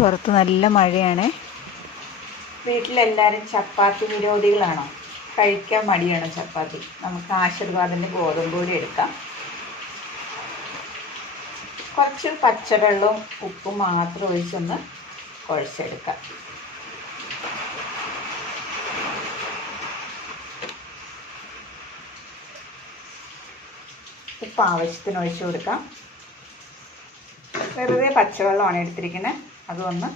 പുറത്ത് നല്ല മഴയാണ്. വീട്ടിലെല്ലാവരും ചപ്പാത്തി നിരോധികളാണോ? കഴിക്കാൻ മടിയാണോ ചപ്പാത്തി? നമുക്ക് ആശീർവാദിന്റെ ഗോതമ്പ് പൊടി എടുക്കാം. കുറച്ച് പച്ചവെള്ളവും ഉപ്പും മാത്രം ഒഴിച്ചൊന്ന് കുഴച്ചെടുക്കാം. ഉപ്പ് ആവശ്യത്തിന് ഒഴിച്ചു കൊടുക്കാം. വെറുതെ പച്ചവെള്ളമാണ് എടുത്തിരിക്കുന്നത്. അതൊന്ന്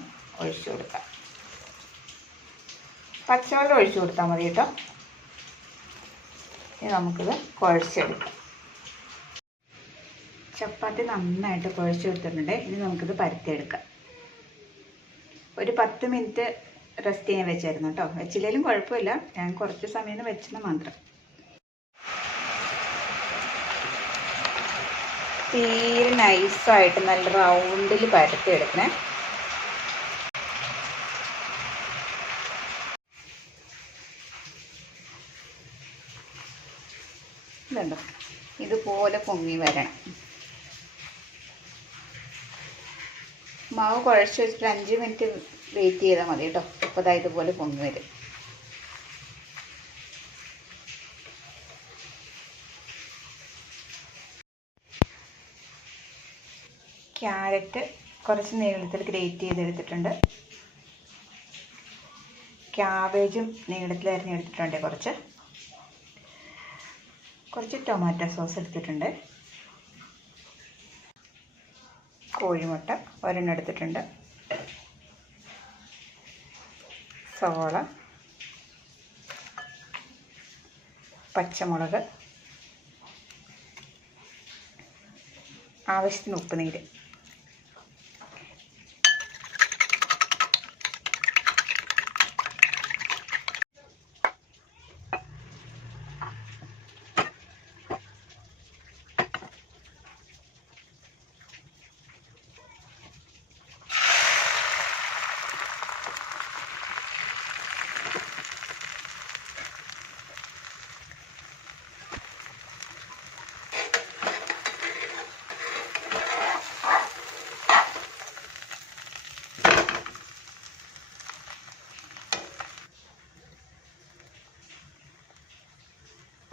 ഒഴിച്ചു കൊടുക്കാം. പച്ചവെള്ളം ഒഴിച്ചു കൊടുത്താൽ മതി കേട്ടോ. ഇനി നമുക്കിത് കുഴച്ചെടുക്കാം. ചപ്പാത്തി നന്നായിട്ട് കുഴച്ചെടുത്തിട്ടുണ്ട് ഇനി നമുക്കിത് പരത്തിയെടുക്കാം. ഒരു പത്ത് മിനിറ്റ് റെസ്റ്റ് ചെയ്യാൻ വെച്ചായിരുന്നു കേട്ടോ. വെച്ചില്ലെങ്കിലും കുഴപ്പമില്ല. ഞാൻ കുറച്ച് സമയം വെച്ചെന്ന് മാത്രം. തീരെ നൈസായിട്ട് നല്ല റൗണ്ടിൽ പരത്തി ഇതുണ്ടോ? ഇതുപോലെ പൊങ്ങി വരണം. മാവ് കുഴച്ച് വെച്ചിട്ട് അഞ്ച് മിനിറ്റ് വെയിറ്റ് ചെയ്താൽ മതി കേട്ടോ. ഇപ്പോൾ ദാ ഇതുപോലെ പൊങ്ങി വരും. ക്യാരറ്റ് കുറച്ച് നീളത്തിൽ ഗ്രേറ്റ് ചെയ്തെടുത്തിട്ടുണ്ട്. ക്യാബേജും നീളത്തിൽ അരിഞ്ഞെടുത്തിട്ടുണ്ട് കുറച്ച്. കുറച്ച് ടൊമാറ്റോ സോസ് എടുത്തിട്ടുണ്ട്. കോഴിമുട്ട ഒരെണ്ണം എടുത്തിട്ടുണ്ട്. സവോള പച്ചമുളക് ആവശ്യത്തിന് ഉപ്പ് നീര്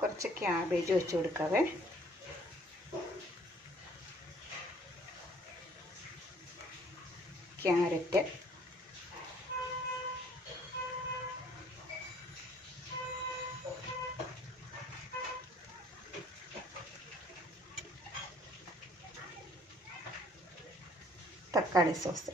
കുറച്ച് ക്യാബേജ് വെച്ച് കൊടുക്കാവേ. ക്യാരറ്റ് തക്കാളി സോസ്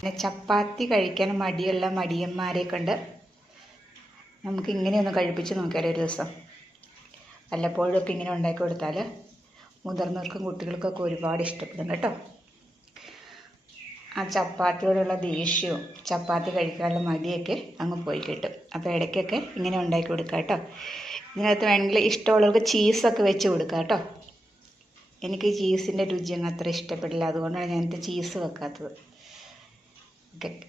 പിന്നെ ചപ്പാത്തി കഴിക്കാൻ മടിയുള്ള മടിയന്മാരെ കൊണ്ട് നമുക്ക് ഇങ്ങനെയൊന്ന് കഴിപ്പിച്ച് നോക്കിയാലോ ഒരു ദിവസം. വല്ലപ്പോഴൊക്കെ ഇങ്ങനെ ഉണ്ടാക്കി കൊടുത്താൽ മുതിർന്നവർക്കും കുട്ടികൾക്കൊക്കെ ഒരുപാട് ഇഷ്ടപ്പെടും കേട്ടോ. ആ ചപ്പാത്തിയോടുള്ള ദേഷ്യവും ചപ്പാത്തി കഴിക്കാനുള്ള മടിയൊക്കെ അങ്ങ് പോയി കിട്ടും. അപ്പോൾ ഇടയ്ക്കൊക്കെ ഇങ്ങനെ ഉണ്ടാക്കി കൊടുക്കുക കേട്ടോ. ഇതിനകത്ത് വേണമെങ്കിൽ ഇഷ്ടമുള്ളവർക്ക് ചീസൊക്കെ വെച്ച് കൊടുക്കുക കേട്ടോ. എനിക്ക് ചീസിന്റെ രുചി അങ്ങ് അത്ര ഇഷ്ടപ്പെടില്ല. അതുകൊണ്ടാണ് ഞാനിത് ചീസ് വെക്കാത്തത്. good.